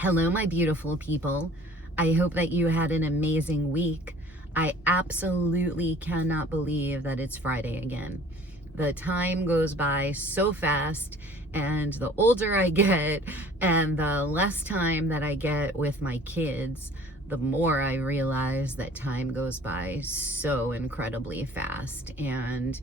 Hello, my beautiful people. I hope that you had an amazing week. I absolutely cannot believe that it's Friday again. The time goes by so fast, and the older I get and the less time that I get with my kids, the more I realize that time goes by so incredibly fast. And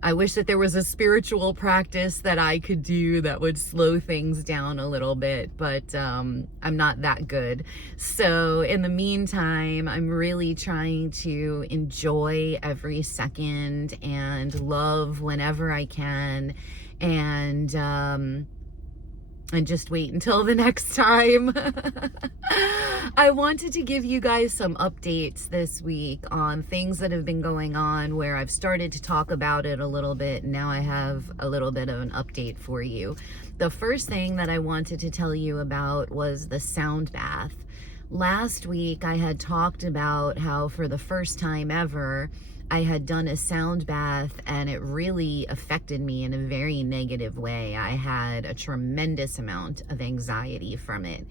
I wish that there was a spiritual practice that I could do that would slow things down a little bit, but I'm not that good. So in the meantime, I'm really trying to enjoy every second and love whenever I can, and just wait until the next time. I wanted to give you guys some updates this week on things that have been going on where I've started to talk about it a little bit. And now I have a little bit of an update for you. The first thing that I wanted to tell you about was the sound bath. Last week, I had talked about how for the first time ever, I had done a sound bath and it really affected me in a very negative way. I had a tremendous amount of anxiety from it.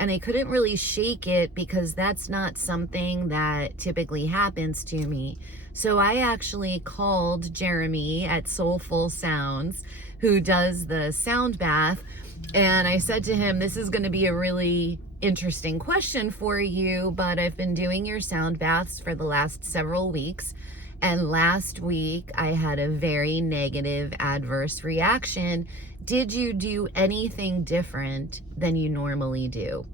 And I couldn't really shake it because that's not something that typically happens to me. So I actually called Jeremy at Soulful Sounds, who does the sound bath, and I said to him, this is going to be a really interesting question for you, but I've been doing your sound baths for the last several weeks. And last week I had a very negative adverse reaction. Did you do anything different than you normally do?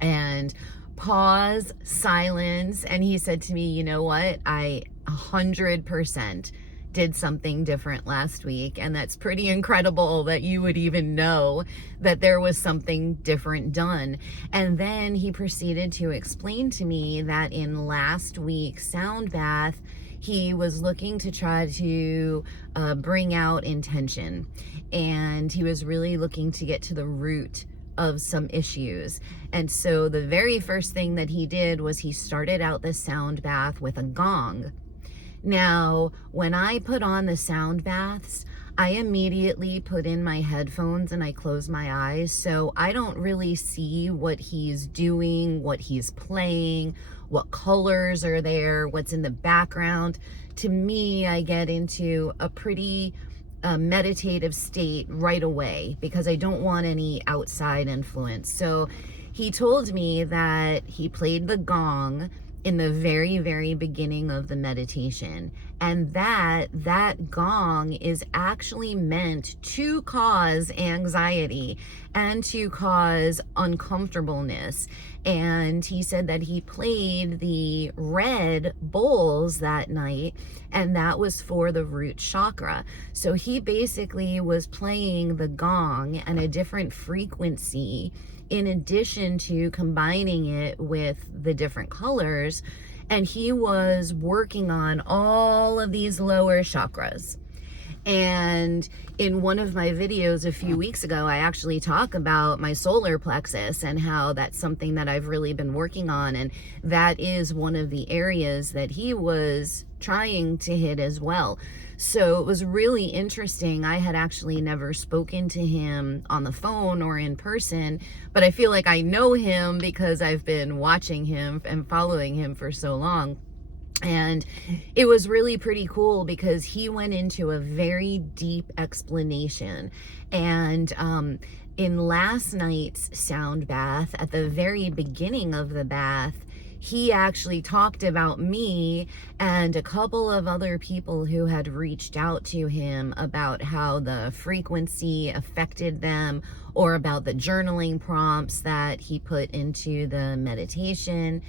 And pause, silence. And he said to me, you know what? I 100% did something different last week. And that's pretty incredible that you would even know that there was something different done. And then he proceeded to explain to me that in last week's sound bath, he was looking to try to bring out intention. And he was really looking to get to the root of some issues. And so the very first thing that he did was he started out the sound bath with a gong. Now, when I put on the sound baths, I immediately put in my headphones and I close my eyes, so I don't really see what he's doing, what he's playing, what colors are there, what's in the background. To me, I get into a pretty meditative state right away because I don't want any outside influence. So he told me that he played the gong in the very, very beginning of the meditation, and that gong is actually meant to cause anxiety and to cause uncomfortableness. And he said that he played the red bowls that night, and that was for the root chakra. So he basically was playing the gong at a different frequency in addition to combining it with the different colors. And he was working on all of these lower chakras. And in one of my videos a few weeks ago, I actually talk about my solar plexus and how that's something that I've really been working on. And that is one of the areas that he was trying to hit as well. So it was really interesting. I had actually never spoken to him on the phone or in person, but I feel like I know him because I've been watching him and following him for so long. And it was really pretty cool because he went into a very deep explanation. And in last night's sound bath, at the very beginning of the bath, he actually talked about me and a couple of other people who had reached out to him about how the frequency affected them, or about the journaling prompts that he put into the meditation.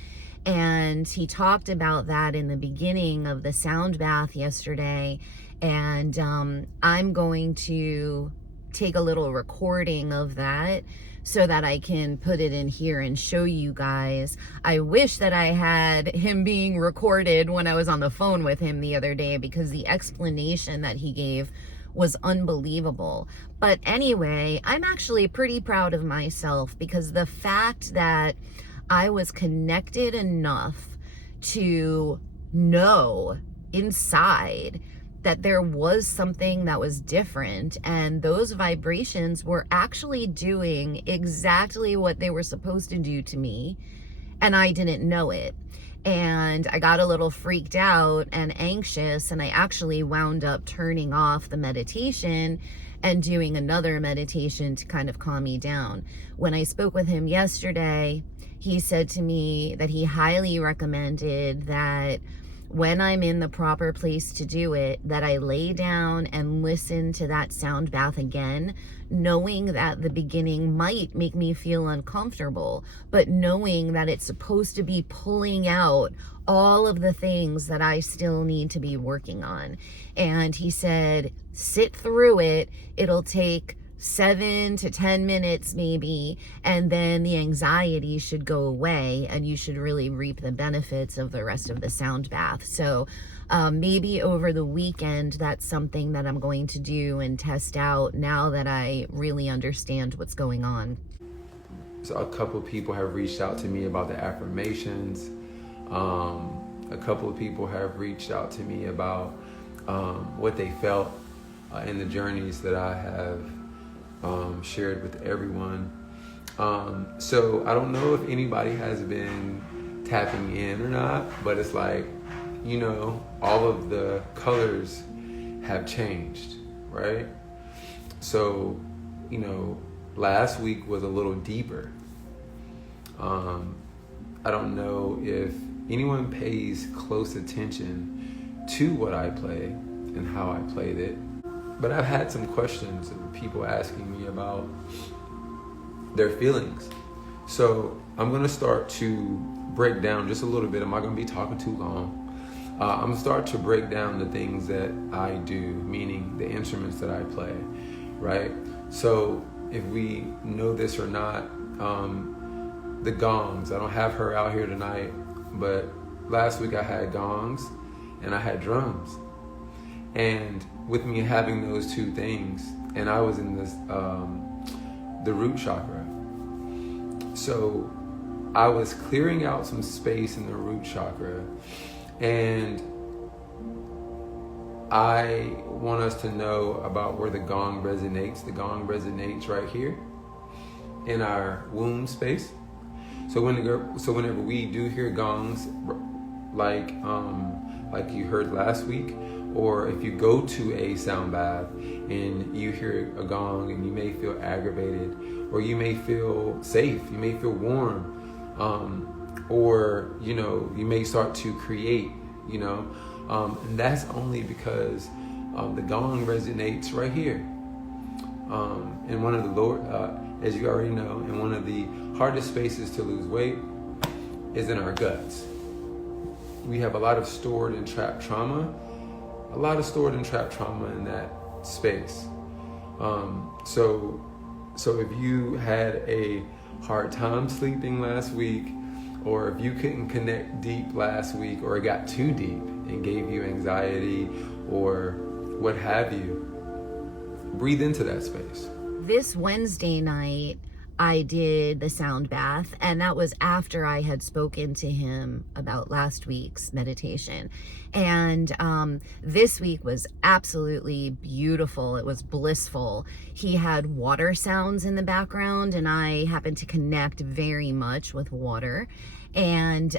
And he talked about that in the beginning of the sound bath yesterday. And I'm going to take a little recording of that so that I can put it in here and show you guys. I wish that I had him being recorded when I was on the phone with him the other day, because the explanation that he gave was unbelievable. But anyway, I'm actually pretty proud of myself because the fact that I was connected enough to know inside that there was something that was different, and those vibrations were actually doing exactly what they were supposed to do to me, and I didn't know it. And I got a little freaked out and anxious, and I actually wound up turning off the meditation and doing another meditation to kind of calm me down. When I spoke with him yesterday, he said to me that he highly recommended that when I'm in the proper place to do it, that I lay down and listen to that sound bath again, knowing that the beginning might make me feel uncomfortable, but knowing that it's supposed to be pulling out all of the things that I still need to be working on. And he said, sit through it. It'll take 7 to 10 minutes maybe, and then the anxiety should go away and you should really reap the benefits of the rest of the sound bath. So maybe over the weekend, that's something that I'm going to do and test out now that I really understand what's going on. So a couple of people have reached out to me about the affirmations. A couple of people have reached out to me about what they felt in the journeys that I have shared with everyone. So I don't know if anybody has been tapping in or not, but it's like, you know, all of the colors have changed, right? So, you know, last week was a little deeper. I don't know if anyone pays close attention to what I play and how I played it, but I've had some questions of people asking me about their feelings. So I'm going to start to break down just a little bit. I'm not going to be talking too long. I'm going to start to break down the things that I do, meaning the instruments that I play, right? So if we know this or not, the gongs, I don't have her out here tonight, but last week I had gongs and I had drums. And with me having those two things, and I was in this, the root chakra. So I was clearing out some space in the root chakra, and I want us to know about where the gong resonates. The gong resonates right here in our womb space. So whenever we do hear gongs, like you heard last week, or if you go to a sound bath and you hear a gong and you may feel aggravated, or you may feel safe, you may feel warm, or, you know, you may start to create, you know, and that's only because the gong resonates right here. In one of the lower, as you already know, in one of the hardest spaces to lose weight is in our guts. We have a lot of stored and trapped trauma, in that space. So if you had a hard time sleeping last week, or if you couldn't connect deep last week, or it got too deep and gave you anxiety or what have you, breathe into that space. This Wednesday night, I did the sound bath, and that was after I had spoken to him about last week's meditation. And this week was absolutely beautiful. It was blissful. He had water sounds in the background, and I happen to connect very much with water. And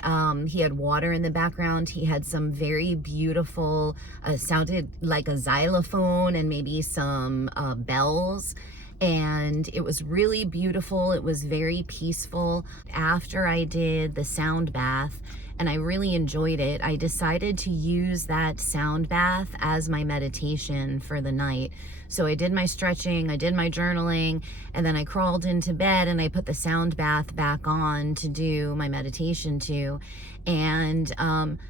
he had water in the background. He had some very beautiful, sounded like a xylophone and maybe some bells. And it was really beautiful. It was very peaceful. After I did the sound bath, and I really enjoyed it, I decided to use that sound bath as my meditation for the night. So I did my stretching, I did my journaling, and then I crawled into bed and I put the sound bath back on to do my meditation to. And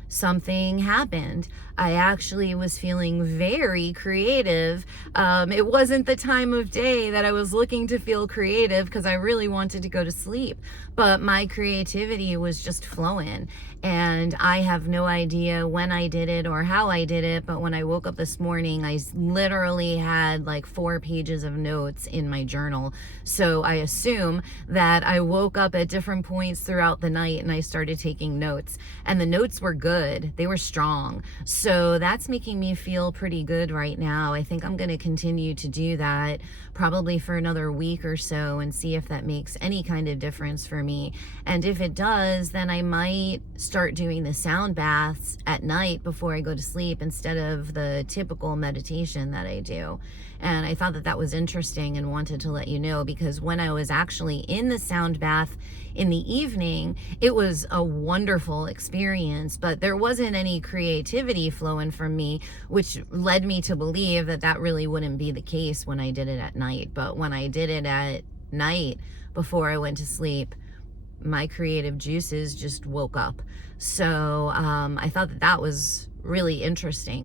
something happened. I actually was feeling very creative. It wasn't the time of day that I was looking to feel creative because I really wanted to go to sleep, but my creativity was just flowing. And I have no idea when I did it or how I did it, but when I woke up this morning, I literally had like 4 pages of notes in my journal. So I assume that I woke up at different points throughout the night and I started taking notes. And the notes were good. They were strong. So that's making me feel pretty good right now. I think I'm going to continue to do that probably for another week or so and see if that makes any kind of difference for me. And if it does, then I might start doing the sound baths at night before I go to sleep instead of the typical meditation that I do. And I thought that that was interesting and wanted to let you know, because when I was actually in the sound bath in the evening, it was a wonderful experience, but there wasn't any creativity flowing from me, which led me to believe that that really wouldn't be the case when I did it at night. But when I did it at night before I went to sleep, my creative juices just woke up. So I thought that that was really interesting.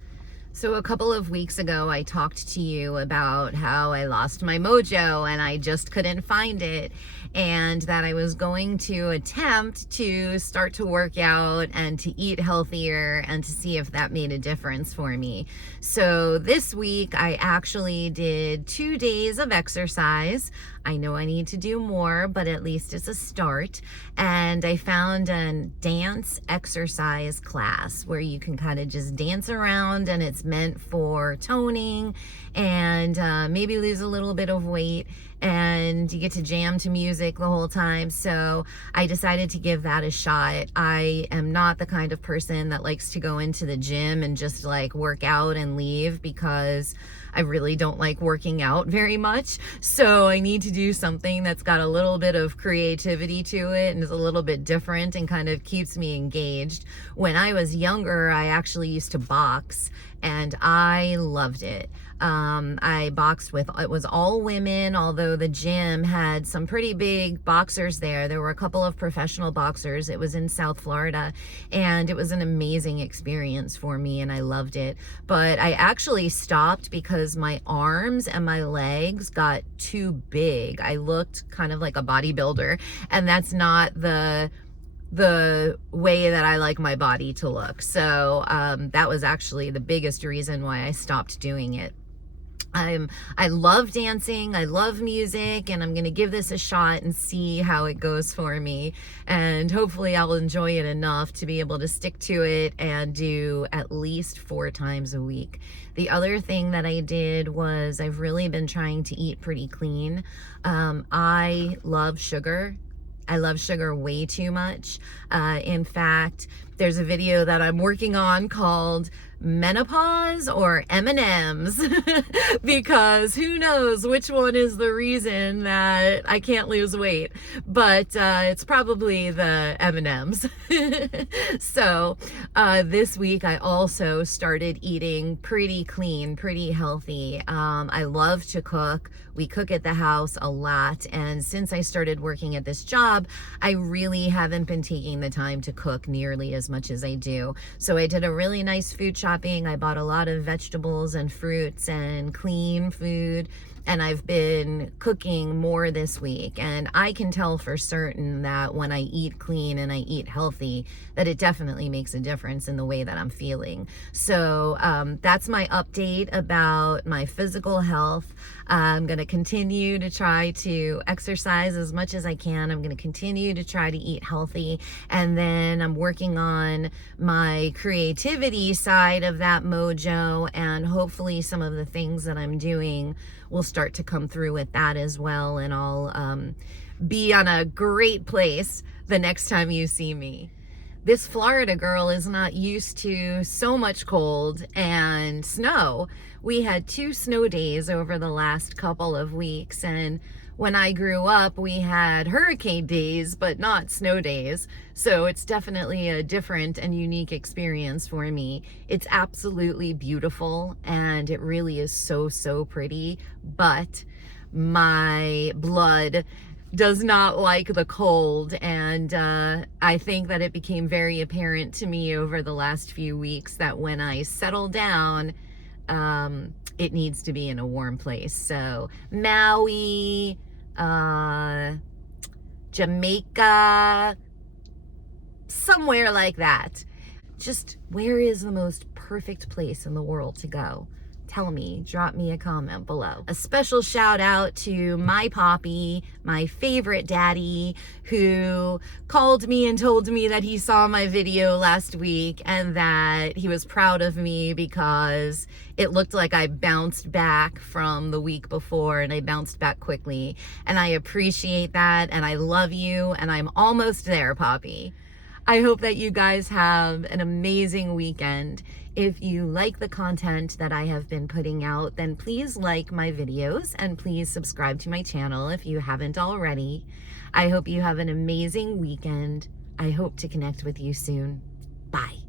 So a couple of weeks ago, I talked to you about how I lost my mojo and I just couldn't find it, and that I was going to attempt to start to work out and to eat healthier and to see if that made a difference for me. So this week, I actually did 2 days of exercise. I know I need to do more, but at least it's a start. And I found a dance exercise class where you can kind of just dance around, and it's meant for toning and maybe lose a little bit of weight, and you get to jam to music the whole time. So I decided to give that a shot. I am not the kind of person that likes to go into the gym and just like work out and leave, because I really don't like working out very much. So I need to do something that's got a little bit of creativity to it and is a little bit different and kind of keeps me engaged. When I was younger, I actually used to box and I loved it. I boxed with, it was all women, although the gym had some pretty big boxers there. There were a couple of professional boxers. It was in South Florida, and it was an amazing experience for me, and I loved it. But I actually stopped because my arms and my legs got too big. I looked kind of like a bodybuilder, and that's not the way that I like my body to look. So that was actually the biggest reason why I stopped doing it. I love dancing, I love music, and I'm going to give this a shot and see how it goes for me. And hopefully I'll enjoy it enough to be able to stick to it and do at least 4 times a week. The other thing that I did was I've really been trying to eat pretty clean. I love sugar. I love sugar way too much. In fact, there's a video that I'm working on called Menopause or M&Ms because who knows which one is the reason that I can't lose weight, but it's probably the M&Ms. So this week I also started eating pretty clean, pretty healthy. I love to cook. We cook at the house a lot, and since I started working at this job, I really haven't been taking the time to cook nearly as much as I do. So I did a really nice food shopping. I bought a lot of vegetables and fruits and clean food, and I've been cooking more this week. And I can tell for certain that when I eat clean and I eat healthy, that it definitely makes a difference in the way that I'm feeling. So that's my update about my physical health. I'm going to continue to try to exercise as much as I can. I'm going to continue to try to eat healthy. And then I'm working on my creativity side of that mojo, and hopefully some of the things that I'm doing will start to come through with that as well. And I'll be on a great place the next time you see me. This Florida girl is not used to so much cold and snow. We had 2 snow days over the last couple of weeks, and when I grew up, we had hurricane days, but not snow days. So it's definitely a different and unique experience for me. It's absolutely beautiful, and it really is so, so pretty, but my blood does not like the cold, and I think that it became very apparent to me over the last few weeks that when I settle down, it needs to be in a warm place. So Maui, Jamaica, somewhere like that. Just where is the most perfect place in the world to go? Tell me, drop me a comment below. A special shout out to my Poppy, my favorite daddy, who called me and told me that he saw my video last week and that he was proud of me because it looked like I bounced back from the week before, and I bounced back quickly. And I appreciate that, and I love you, and I'm almost there, Poppy. I hope that you guys have an amazing weekend. If you like the content that I have been putting out, then please like my videos and please subscribe to my channel if you haven't already. I hope you have an amazing weekend. I hope to connect with you soon. Bye.